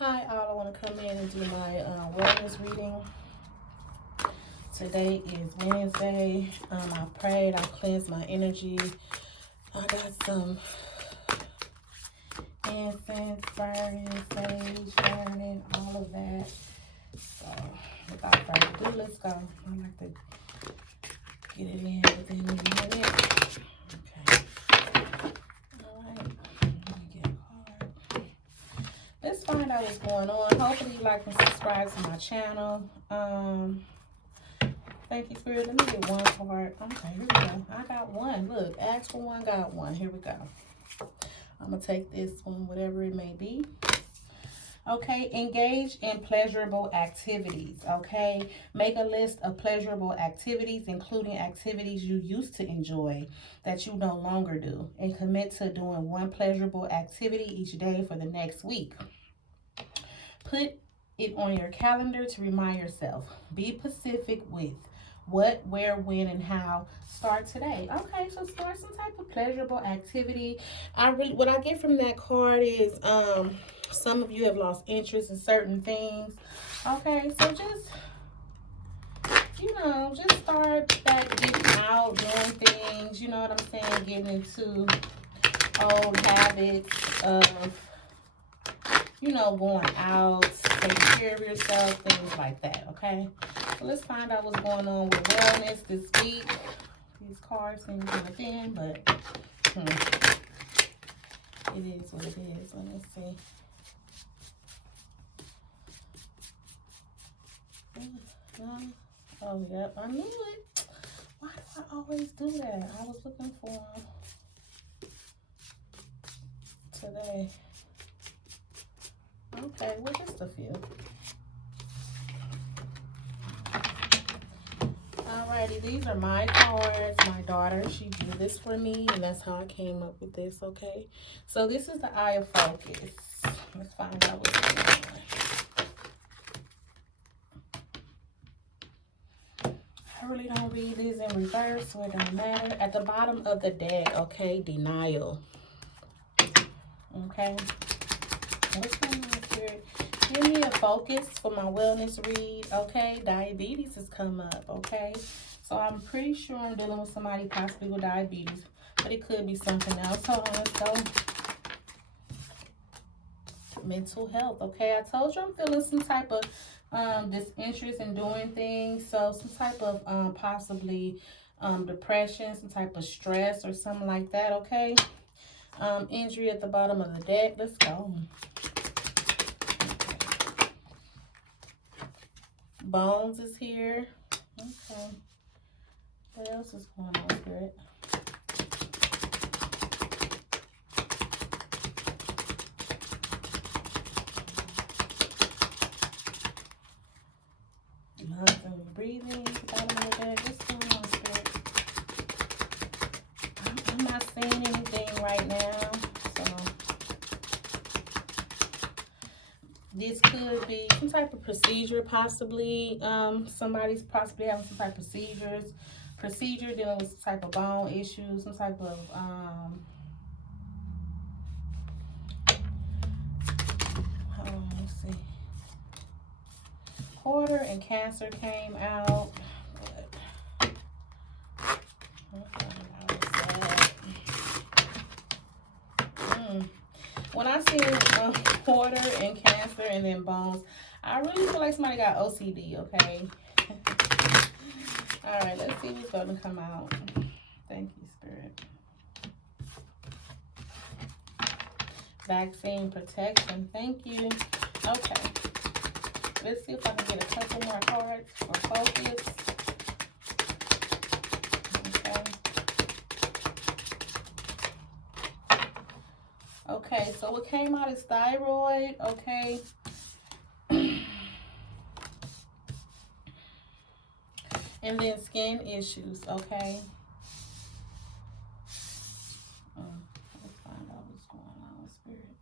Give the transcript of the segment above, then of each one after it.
Hi, all. I want to come in and do my wellness reading. Today is Wednesday. I prayed. I cleansed my energy. I got some incense burning, sage burning, all of that. So, without further ado, let's go. I like to get it in within a minute. Okay. All right. Let me get a card. Let's find out what's going on. Hopefully, you like and subscribe to my channel. Thank you, Spirit. Let me get one card. Okay, here we go. I got one. Look, ask for one, got one. Here we go. I'm going to take this one, whatever it may be. Okay, engage in pleasurable activities. Okay, make a list of pleasurable activities, including activities you used to enjoy that you no longer do, and commit to doing one pleasurable activity each day for the next week. Put it on your calendar to remind yourself. Be specific with what, where, when, and how. Start today. Okay, so start some type of pleasurable activity. What I get from that card is some of you have lost interest in certain things. Okay, so just just start back getting out, doing things, you know what I'm saying, getting into old habits of going out, taking care of yourself, things like that, okay? So let's find out what's going on with wellness this week. These cards seem kind of thin, but it is what it is. Let me see. Oh, yep, I knew it. Why do I always do that? I was looking for them today. Okay, well, just a few. Alrighty, these are my cards. My daughter, she drew this for me, and that's how I came up with this, okay? So this is the Eye of Focus. Let's find out what's going on. I really don't read these in reverse, so it don't matter. At the bottom of the deck, okay, denial. Okay? What's going on, Spirit? Give me a focus for my wellness read, okay? Diabetes has come up, okay? So I'm pretty sure I'm dealing with somebody possibly with diabetes, but it could be something else. Hold on, let's go. Mental health, okay? I told you I'm feeling some type of disinterest in doing things. So some type of possibly depression, some type of stress or something like that, okay? Injury at the bottom of the deck. Let's go. Bones is here. Okay. What else is going on, Spirit? Lungs and breathing. Bottom of the deck. What's going on, Spirit? I'm not seeing anything right now. So this could be some type of procedure, possibly. Somebody's possibly having some type of procedure dealing with some type of bone issues, some type of let's see. Hoarder and Cancer came out. When I see Hoarder and Cancer and then Bones, I really feel like somebody got OCD, okay? All right, let's see what's going to come out. Thank you, Spirit. Vaccine protection. Thank you. Okay. Let's see if I can get a couple more cards for focus. Okay, so what came out is thyroid, okay? And then skin issues, okay? Let's find out what's going on with Spirit.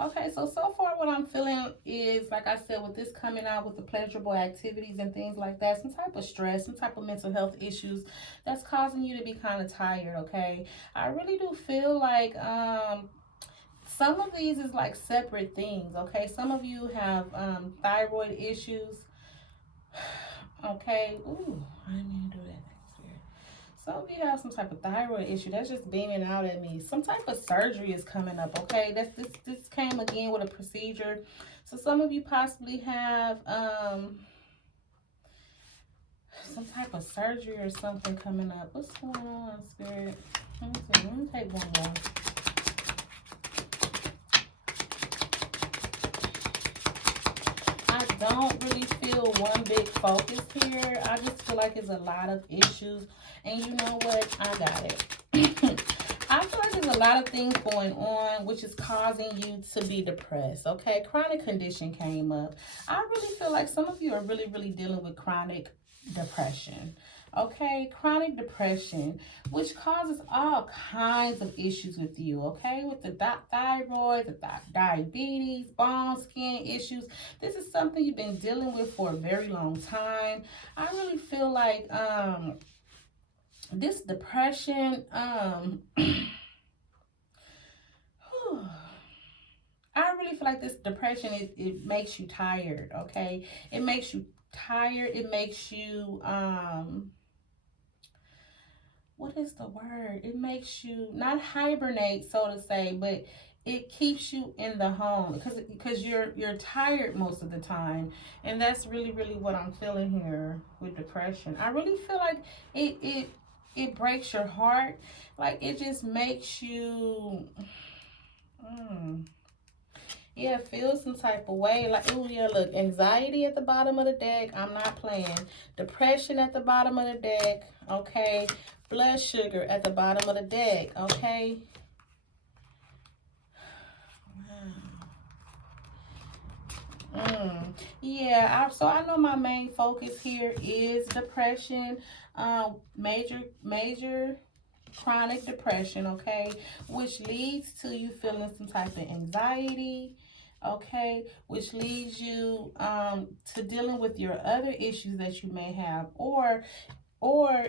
Okay, so far what I'm feeling is, like I said, with this coming out with the pleasurable activities and things like that, some type of stress, some type of mental health issues that's causing you to be kind of tired, okay? I really do feel like some of these is like separate things, okay? Some of you have thyroid issues, okay? Ooh, I didn't mean to do that. Some of you have some type of thyroid issue. That's just beaming out at me. Some type of surgery is coming up, okay? This came again with a procedure. So some of you possibly have some type of surgery or something coming up. What's going on, Spirit? Let me see. Let me take one more. I don't really feel one big focus here. I just feel like it's a lot of issues. And you know what? I got it. I feel like there's a lot of things going on which is causing you to be depressed, okay? Chronic condition came up. I really feel like some of you are really, really dealing with chronic depression, okay? Chronic depression, which causes all kinds of issues with you, okay? With the thyroid, the diabetes, bone, skin issues. This is something you've been dealing with for a very long time. I really feel like this depression, I really feel like this depression, it makes you tired, okay? It makes you tired. It makes you, what is the word? It makes you not hibernate, so to say, but it keeps you in the home because you're tired most of the time. And that's really, really what I'm feeling here with depression. I really feel like it breaks your heart. Like it just makes you yeah, feel some type of way. Like, oh yeah, look, anxiety at the bottom of the deck. I'm not playing. Depression at the bottom of the deck. Okay. Blood sugar at the bottom of the deck. Okay. Yeah, so I know my main focus here is depression, major chronic depression, okay, which leads to you feeling some type of anxiety, okay, which leads you to dealing with your other issues that you may have, or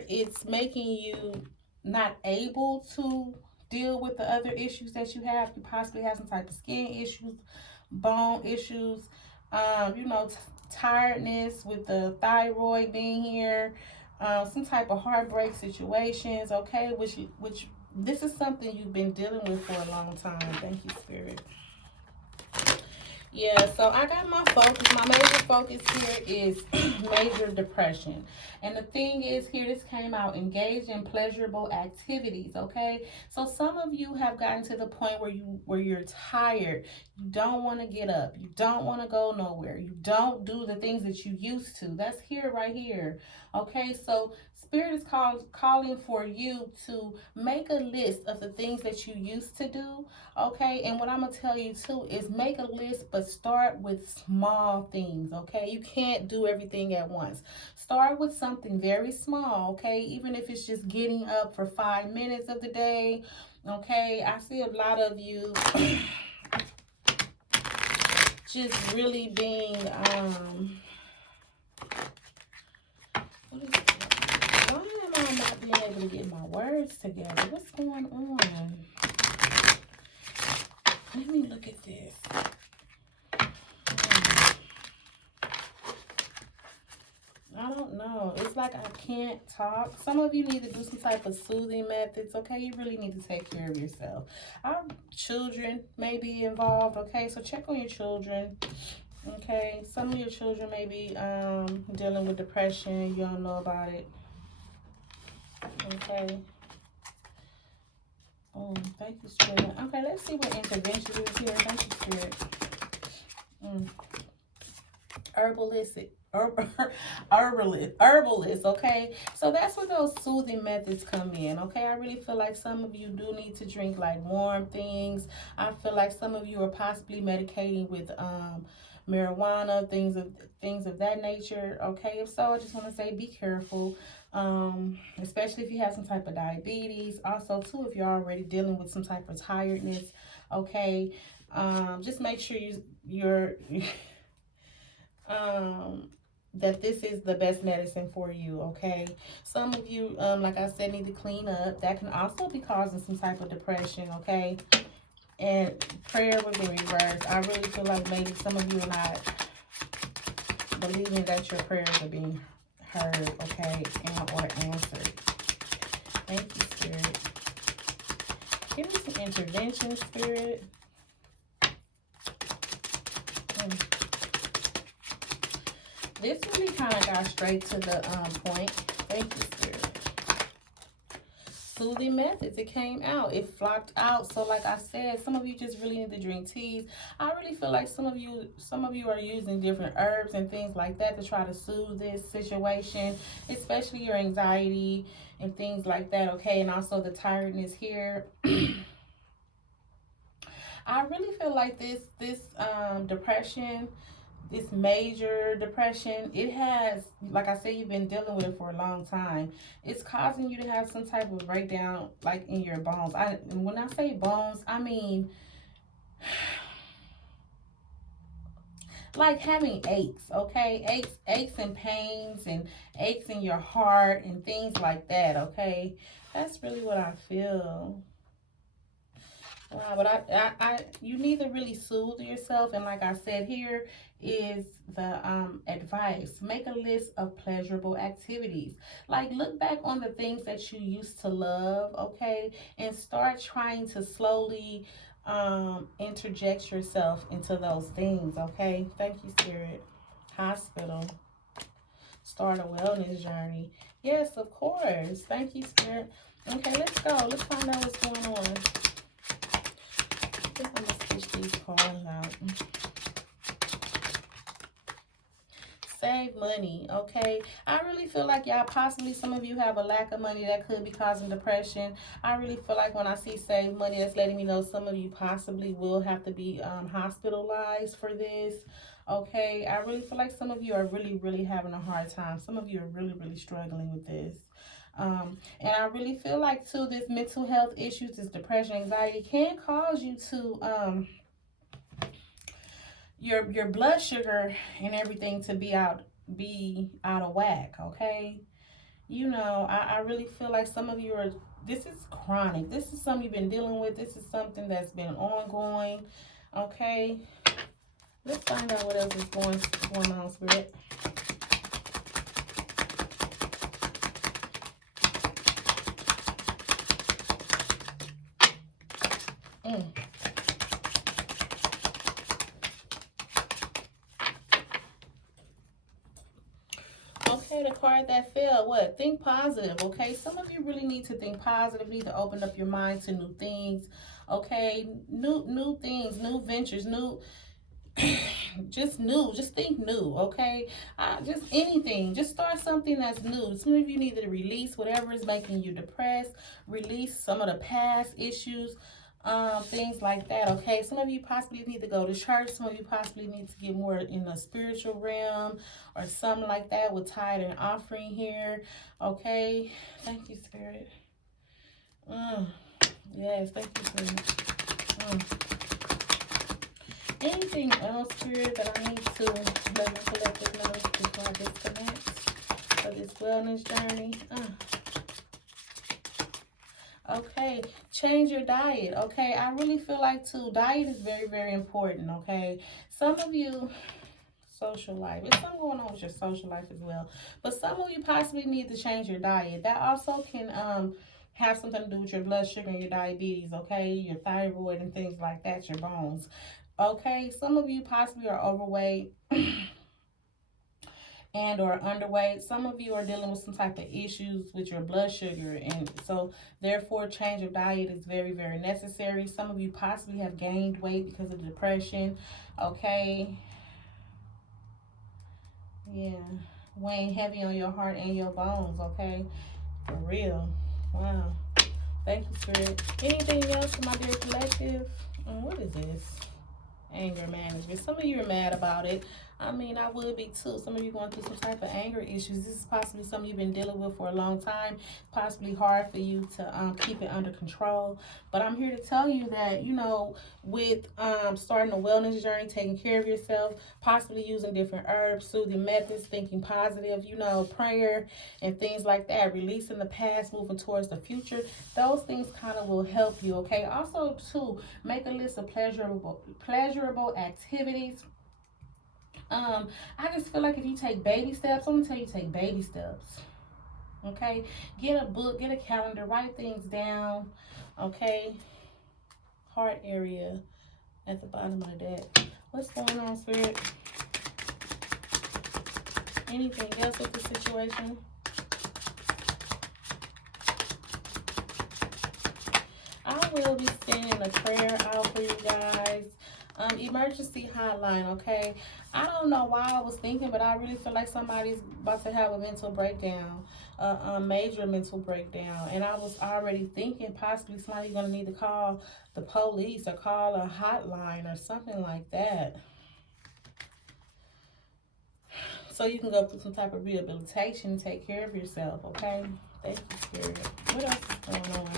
it's making you not able to deal with the other issues that you have. You possibly have some type of skin issues, bone issues, you know, tiredness with the thyroid being here, some type of heartbreak situations, okay, which this is something you've been dealing with for a long time. Thank you, Spirit. Yeah, so I got my focus. My major focus here is major depression. And the thing is here, this came out, engage in pleasurable activities, okay? So some of you have gotten to the point where you're tired. You don't want to get up. You don't want to go nowhere. You don't do the things that you used to. That's here, right here. Okay, so Spirit is calling for you to make a list of the things that you used to do, okay? And what I'm going to tell you too is make a list, but start with small things, okay? You can't do everything at once. Start with something very small, okay? Even if it's just getting up for 5 minutes of the day, okay? I see a lot of you just really being, what is it? Why am I not being able to get my words together? What's going on? Let me look at this. I don't know. It's like I can't talk. Some of you need to do some type of soothing methods, okay? You really need to take care of yourself. Our children may be involved, okay? So check on your children, okay? Some of your children may be dealing with depression. You don't know about it, okay? Oh, thank you, Spirit. Okay, let's see what intervention is here. Thank you, Spirit. Herbalist, okay? So that's where those soothing methods come in, okay? I really feel like some of you do need to drink like warm things. I feel like some of you are possibly medicating with marijuana, things of that nature, okay? If so, I just want to say be careful, especially if you have some type of diabetes. Also too, if you're already dealing with some type of tiredness, okay? Just make sure you're that this is the best medicine for you, okay? Some of you, like I said, need to clean up. That can also be causing some type of depression, okay? And prayer was in reverse. I really feel like maybe some of you are not believing that your prayers are being heard, okay, and or answered. Thank you, Spirit. Give me some intervention, Spirit. This really kind of got straight to the point. Thank you, Spirit. Soothing methods. It came out. It flopped out. So like I said, some of you just really need to drink teas. I really feel like some of you are using different herbs and things like that to try to soothe this situation, especially your anxiety and things like that, okay? And also the tiredness here. I really feel like this depression, this major depression, it has, like I said, you've been dealing with it for a long time. It's causing you to have some type of breakdown, like in your bones. And when I say bones, I mean like having aches, okay? Aches and pains and aches in your heart and things like that, okay? That's really what I feel. But you need to really soothe yourself. And like I said, here is the advice. Make a list of pleasurable activities. Like, look back on the things that you used to love, okay? And start trying to slowly interject yourself into those things, okay? Thank you, Spirit. Hospital. Start a wellness journey. Yes, of course. Thank you, Spirit. Okay, let's go. Let's find out what's going on. I'm going to switch these cards out. Save money, okay? I really feel like y'all possibly, some of you have a lack of money that could be causing depression. I really feel like when I see save money, that's letting me know some of you possibly will have to be hospitalized for this, okay? I really feel like some of you are really, really having a hard time. Some of you are really, really struggling with this. And I really feel like too, this mental health issues, this depression, anxiety can cause you to your blood sugar and everything to be out of whack, okay? You know, I really feel like some of you are, this is chronic. This is something you've been dealing with. This is something that's been ongoing, okay? Let's find out what else is going on, Spirit. Okay, the card that fell, what? Think positive, okay? Some of you really need to think positive, need to open up your mind to new things, okay? New things, new ventures, just think new, okay? Just anything, just start something that's new. Some of you need to release whatever is making you depressed, release some of the past issues, things like that, okay? Some of you possibly need to go to church. Some of you possibly need to get more in the spiritual realm or something like that with tithe and offering here, okay? Thank you, Spirit. Yes, thank you, Spirit. Anything else, Spirit, that I need to let my collective know before I disconnect for this wellness journey? Okay, change your diet, okay? I really feel like, too, diet is very, very important, okay? Some of you, social life, there's something going on with your social life as well. But some of you possibly need to change your diet. That also can have something to do with your blood sugar and your diabetes, okay? Your thyroid and things like that, your bones. Okay, some of you possibly are overweight and or underweight. Some of you are dealing with some type of issues with your blood sugar, and so therefore change of diet is very, very necessary. Some of you possibly have gained weight because of depression, okay? Yeah, weighing heavy on your heart and your bones, okay? For real. Wow. Thank you, Spirit. Anything else for my dear collective? What is this? Anger management. Some of you are mad about it. I mean, I would be too. Some of you going through some type of anger issues. This is possibly something you've been dealing with for a long time. Possibly hard for you to keep it under control. But I'm here to tell you that, you know, with starting a wellness journey, taking care of yourself, possibly using different herbs, soothing methods, thinking positive, you know, prayer and things like that, releasing the past, moving towards the future, those things kind of will help you, okay? Also, too, make a list of pleasurable activities. I just feel like if you take baby steps, I'm gonna tell you take baby steps. Okay, get a book, get a calendar, write things down. Okay, heart area at the bottom of the deck. What's going on, Spirit? Anything else with the situation? I will be sending a prayer out for you guys. Emergency hotline, okay? I don't know why I was thinking, but I really feel like somebody's about to have a mental breakdown, a major mental breakdown. And I was already thinking possibly somebody's going to need to call the police or call a hotline or something like that. So you can go through some type of rehabilitation, take care of yourself, okay? Thank you, Spirit. What else is going on?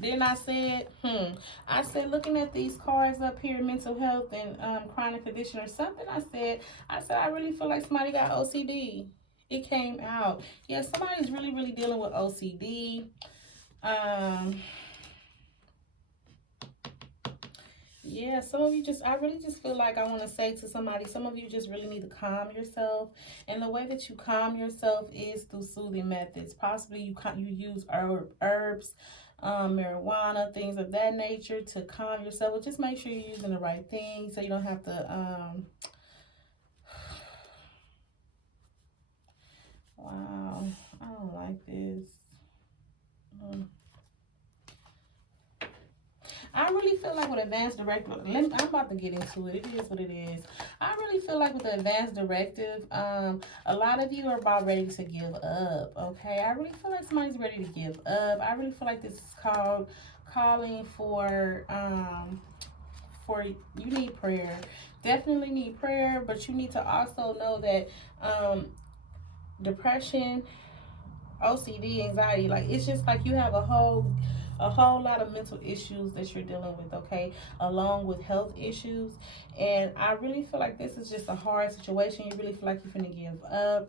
Then I said, I said, looking at these cards up here, mental health and chronic condition or something, I said, I really feel like somebody got OCD. It came out. Yeah, somebody's really, really dealing with OCD. Yeah, some of you I really just feel like I want to say to somebody, some of you just really need to calm yourself. And the way that you calm yourself is through soothing methods. Possibly you use herbs, marijuana, things of that nature to calm yourself. But just make sure you're using the right thing so you don't have to, wow, I don't like this. I really feel like with advanced directive, I'm about to get into it. It is what it is. I really feel like with the advanced directive, a lot of you are about ready to give up, okay? I really feel like somebody's ready to give up. I really feel like this is calling for you need prayer. Definitely need prayer, but you need to also know that depression, OCD, anxiety, like it's just like you have a whole lot of mental issues that you're dealing with, okay, along with health issues. And I really feel like this is just a hard situation. You really feel like you're gonna give up.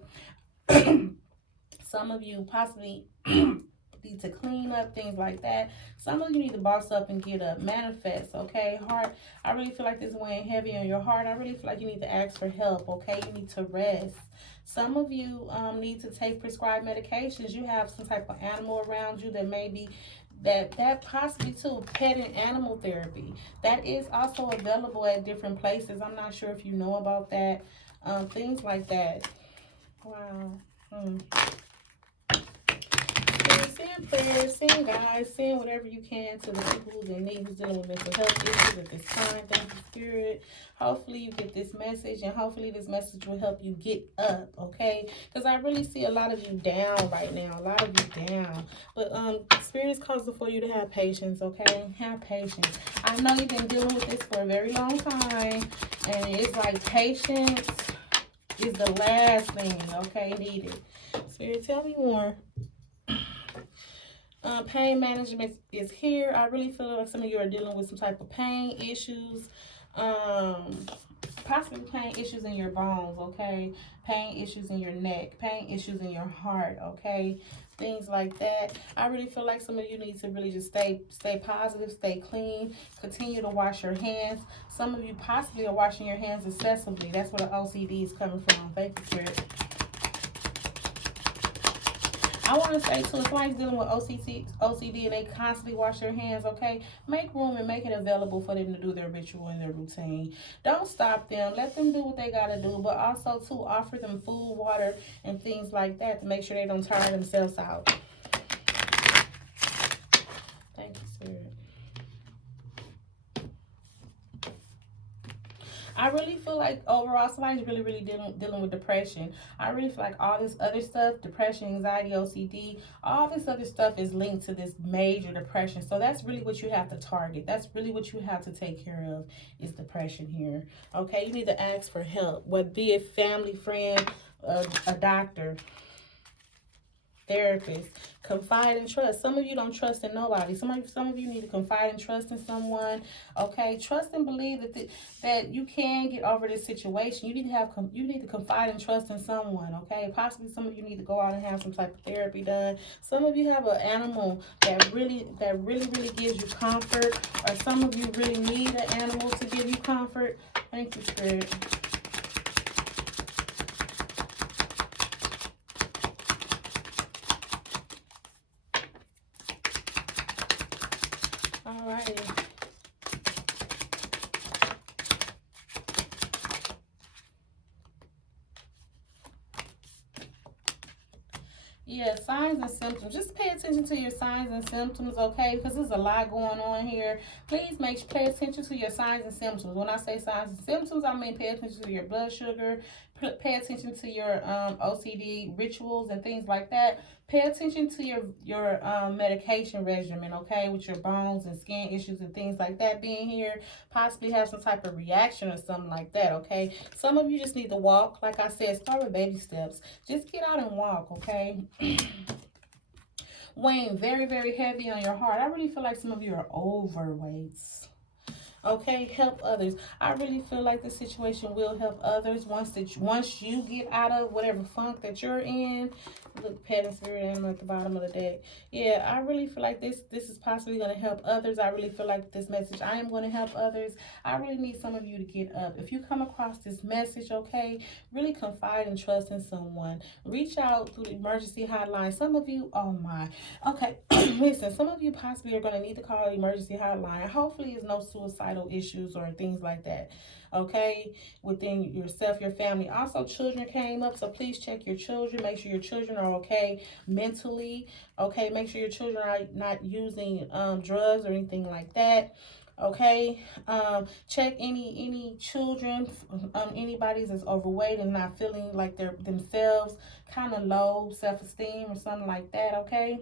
Some of you possibly need to clean up, things like that. Some of you need to boss up and get up, manifest, okay? Heart, I really feel like this is weighing heavy on your heart. I really feel like you need to ask for help, okay? You need to rest. Some of you need to take prescribed medications. You have some type of animal around you that maybe that possibly too, pet and animal therapy. That is also available at different places. I'm not sure if you know about that. Things like that. Wow. Send prayers, send guys, send whatever you can to the people who's in need, who's dealing with mental health issues at this time. Thank you, Spirit. Hopefully you get this message, and hopefully this message will help you get up, okay? Because I really see a lot of you down right now, a lot of you down. But Spirit is causing for you to have patience, okay? Have patience. I know you've been dealing with this for a very long time, and it's like patience is the last thing, okay, needed. Spirit, tell me more. Pain management is here. I really feel like some of you are dealing with some type of pain issues. Possibly pain issues in your bones, okay? Pain issues in your neck, pain issues in your heart, okay? Things like that. I really feel like some of you need to really just stay positive, stay clean, continue to wash your hands. Some of you possibly are washing your hands excessively. That's where the OCD is coming from. Thank you, Spirit. I want to say, too, if somebody's dealing with OCD and they constantly wash their hands, okay, make room and make it available for them to do their ritual and their routine. Don't stop them. Let them do what they got to do, but also, too, offer them food, water, and things like that to make sure they don't tire themselves out. Thank you, Spirit. I really feel like overall somebody's really dealing with depression. I really feel like all this other stuff, depression, anxiety, OCD, all this other stuff is linked to this major depression. So that's really what you have to target. That's really what you have to take care of is depression here. Okay, you need to ask for help, whether be it family, friend, a doctor, therapist. Confide and trust. Some of you don't trust in nobody. Some of you need to confide and trust in someone. Okay, trust and believe that you can get over this situation. You need to confide and trust in someone. Okay, possibly some of you need to go out and have some type of therapy done. Some of you have an animal that really gives you comfort, or some of you really need an animal to give you comfort. Thank you, Spirit. Alrighty. Yeah, signs and symptoms. Just pay attention to your signs and symptoms, okay? Because there's a lot going on here. Please pay attention to your signs and symptoms. When I say signs and symptoms, I mean pay attention to your blood sugar. Pay attention to your OCD rituals and things like that. Pay attention to your medication regimen, okay? With your bones and skin issues and things like that being here. Possibly have some type of reaction or something like that, okay? Some of you just need to walk. Like I said, start with baby steps. Just get out and walk, okay? Weighing very heavy on your heart. I really feel like some of you are overweight. Okay, help others. I really feel like this situation will help others once you get out of whatever funk that you're in. Look, pet and spirit animal at the bottom of the deck. Yeah, I really feel like this is possibly going to help others. I really feel like this message, I am going to help others. I really need some of you to get up. If you come across this message, okay, really confide and trust in someone. Reach out through the emergency hotline. Some of you, oh my, okay, listen, some of you possibly are going to need to call the emergency hotline. Hopefully it's no suicidal issues or things like that, okay, within yourself, your family. Also, children came up, so please check your children. Make sure your children are okay mentally, okay? Make sure your children are not using drugs or anything like that, okay? Check any children, anybody that's overweight and not feeling like they're themselves, kind of low self-esteem or something like that, okay?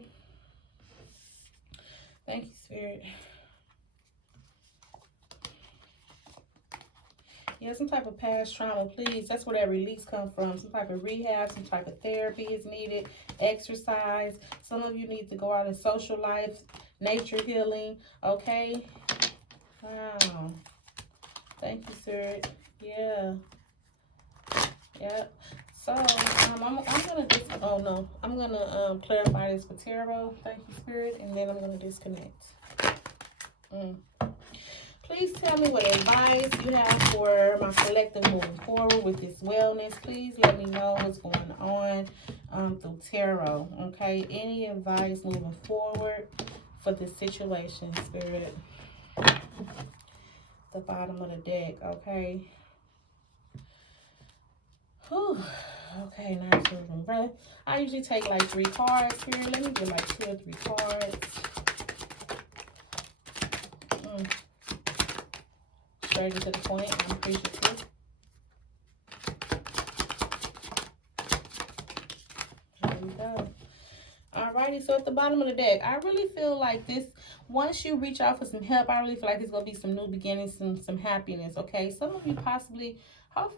Thank you, Spirit. Yeah, some type of past trauma, please. That's where that release comes from. Some type of rehab, some type of therapy is needed. Exercise. Some of you need to go out in social life, nature healing. Okay. Wow. Thank you, sir. Yeah. Yep. So I'm gonna I'm gonna clarify this with tarot. Thank you, Spirit, and then I'm gonna disconnect. Please tell me what advice you have for my collective moving forward with this wellness. Please let me know what's going on through tarot. Okay, any advice moving forward for this situation, Spirit? The bottom of the deck. Okay. Whew. Okay, now it's moving breath. I usually take like 3 cards here. Let me get like 2 or 3 cards. Straight to the point. I'm appreciative. There we go. Alrighty, so at the bottom of the deck, I really feel like this, once you reach out for some help, I really feel like there's going to be some new beginnings, some happiness, okay? Some of you possibly, let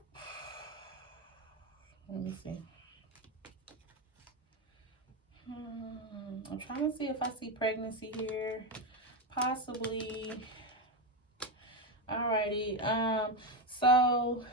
me see. I'm trying to see if I see pregnancy here. Possibly. Alrighty. So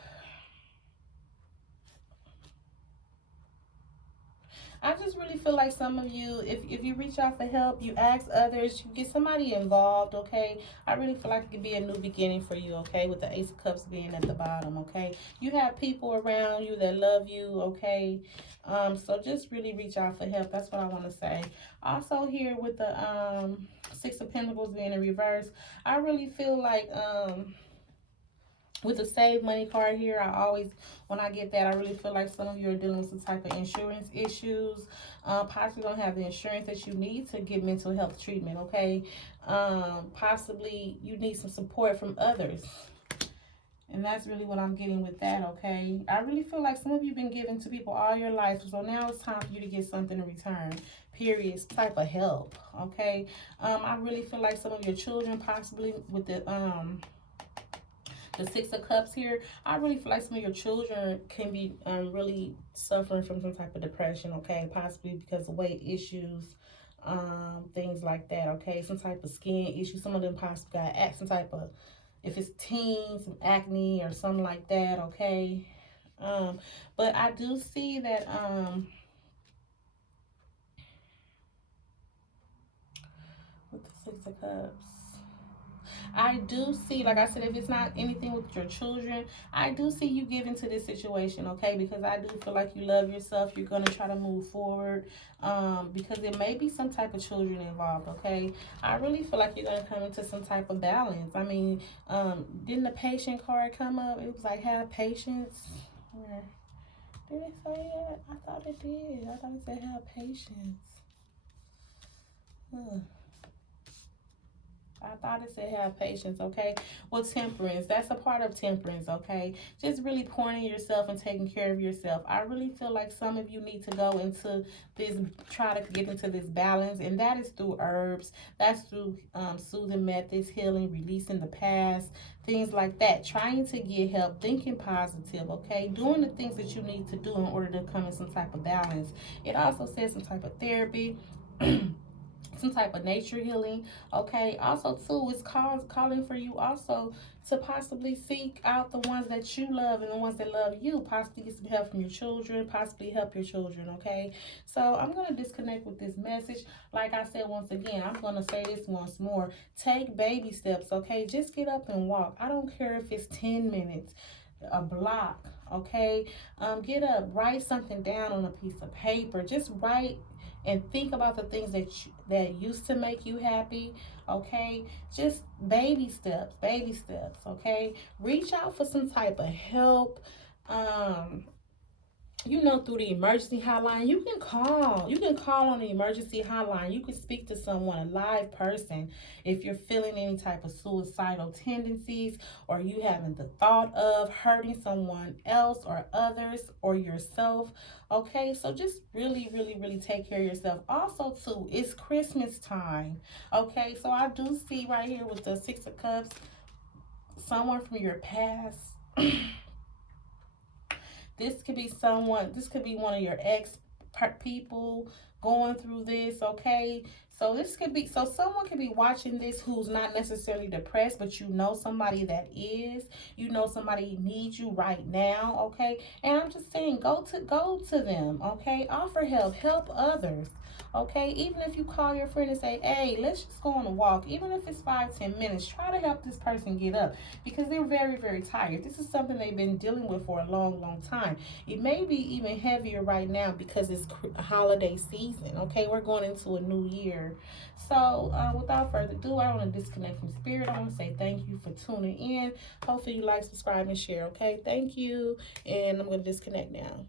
I just really feel like some of you, if you reach out for help, you ask others, you get somebody involved, okay? I really feel like it could be a new beginning for you, okay? With the Ace of Cups being at the bottom, okay? You have people around you that love you, okay? So just really reach out for help. That's what I want to say. Also here with the 6 of Pentacles being in reverse, I really feel like with the save money card here, when I get that, I really feel like some of you are dealing with some type of insurance issues. Possibly don't have the insurance that you need to get mental health treatment, okay? Possibly you need some support from others. And that's really what I'm getting with that, okay? I really feel like some of you been giving to people all your life, so now it's time for you to get something in return. Period. Type of help, okay? I really feel like some of your children, possibly with the Six of Cups here, I really feel like some of your children can be really suffering from some type of depression, okay? Possibly because of weight issues, things like that, okay? Some type of skin issue. Some of them possibly got some type of, if it's teens, some acne or something like that, okay? But I do see that with the Six of Cups, I do see, like I said, if it's not anything with your children, I do see you give into this situation, okay? Because I do feel like you love yourself. You're going to try to move forward because there may be some type of children involved, okay? I really feel like you're going to come into some type of balance. I mean, didn't the patient card come up? It was like, have patience. Where? Did it say that? I thought it did. I thought it said have patience. I thought it said have patience, okay? Well, temperance, that's a part of temperance, okay? Just really pouring in yourself and taking care of yourself. I really feel like some of you need to go into this, try to get into this balance, and that is through herbs. That's through soothing methods, healing, releasing the past, things like that. Trying to get help, thinking positive, okay? Doing the things that you need to do in order to come in some type of balance. It also says some type of therapy. Some type of nature healing, okay? Also too, it's calling for you also to possibly seek out the ones that you love and the ones that love you. Possibly get some help from your children, possibly help your children, okay? So I'm going to disconnect with this message. Like I said, once again, I'm going to say this once more. Take baby steps, okay? Just get up and walk. I don't care if it's 10 minutes, a block, okay? Get up, write something down on a piece of paper. Just write and think about the things that used to make you happy, okay? Just baby steps, okay? Reach out for some type of help. You know, through the emergency hotline, you can call on the emergency hotline. You can speak to someone, a live person, if you're feeling any type of suicidal tendencies, or you having the thought of hurting someone else or others or yourself, okay? So just really, really, really take care of yourself. Also too, it's Christmas time, okay? So I do see right here with the Six of Cups, someone from your past. This could be one of your ex people going through this, okay? So someone could be watching this who's not necessarily depressed, but you know somebody that is. You know somebody needs you right now, okay? And I'm just saying, go to them, okay? Offer help others. Okay, even if you call your friend and say, hey, let's just go on a walk, even if it's 5-10 minutes, try to help this person get up because they're very, very tired. This is something they've been dealing with for a long, long time. It may be even heavier right now because it's holiday season. Okay, we're going into a new year. So without further ado, I want to disconnect from spirit. I want to say thank you for tuning in. Hopefully you like, subscribe, and share. Okay, thank you. And I'm going to disconnect now.